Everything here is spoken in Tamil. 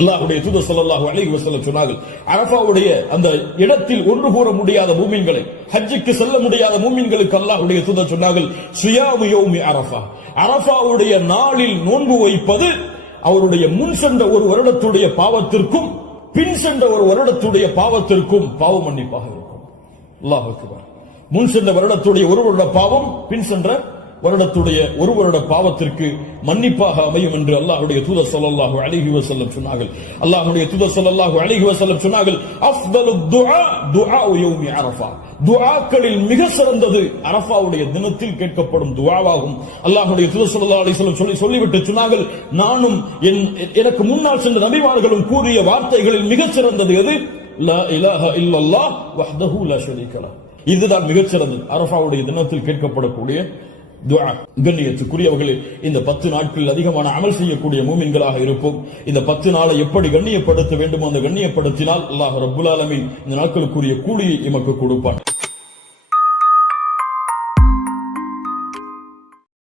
அல்லாஹ்வுடைய தூதர் ஸல்லல்லாஹு அலைஹி வஸல்லம் சொன்னார்கள், அரஃபாவுடைய அந்த இடத்தில் ஒன்று கூற முடியாத மூமின்களை, ஹஜ்ஜுக்கு செல்ல முடியாத மூமின்களுக்கு அல்லாஹ்வுடைய தூதர் சொன்னார்கள், ஸியாமு யௌமி அரஃபா, அரஃபாவுடைய நாளில் நோன்பு வைப்பது அவருடைய முன் சென்ற ஒரு வருடத்துடைய பாவத்திற்கும் பின் சென்ற ஒரு வருடத்துடைய பாவத்திற்கும் பாவ மன்னிப்பாக இருக்கும். அல்லாஹ் அக்பர். முன் சென்ற வருடத்துடைய ஒரு வருட பாவம் பின் சென்ற வருடத்துடைய ஒரு வருட பாவத்திற்கு மன்னிப்பாக அமையும் என்று அல்லாஹ்வுடைய தூதர் ஸல்லல்லாஹு அலைஹி வஸல்லம் சொன்னார்கள். அல்லாஹ்வுடைய தூதர் ஸல்லல்லாஹு அலைஹி வஸல்லம் சொன்னார்கள், அஃதலுத் துஆ துஆஉ யௌமி அரஃபா, துஆக்களில் மிக சிறந்தது அரஃபாவுடைய தினத்தில் கேட்கப்படும் துஆவாகும். அல்லாஹ்வுடைய தூதர் ஸல்லல்லாஹு அலைஹி வஸல்லம் சொல்லிவிட்டு சொன்னார்கள், நானும் எனக்கு முன்னால் சென்ற நபிமார்களும் கூறிய வார்த்தைகளில் மிக சிறந்தது எது? லா இலாஹ இல்லல்லாஹ் வஹ்தஹு லா ஷரீக லஹ். இதுதான் மிகச் சிறந்தது அரஃபாவுடைய தினத்தில் கேட்கப்படக்கூடிய துஆ. கண்ணியத்துக்குரியவர்களே, இந்த 10 நாட்களில் அதிகமான அமல் செய்யக்கூடிய மூமின்களாக இருப்போம். இந்த 10 நாளை எப்படி கண்ணியப்படுத்த வேண்டுமோ அந்த கண்ணியப்படுத்தினால் அல்லாஹ் ரப்புல் ஆலமீன் இந்த நாட்களுக்குரிய கூலியை எமக்கு கொடுப்பான்.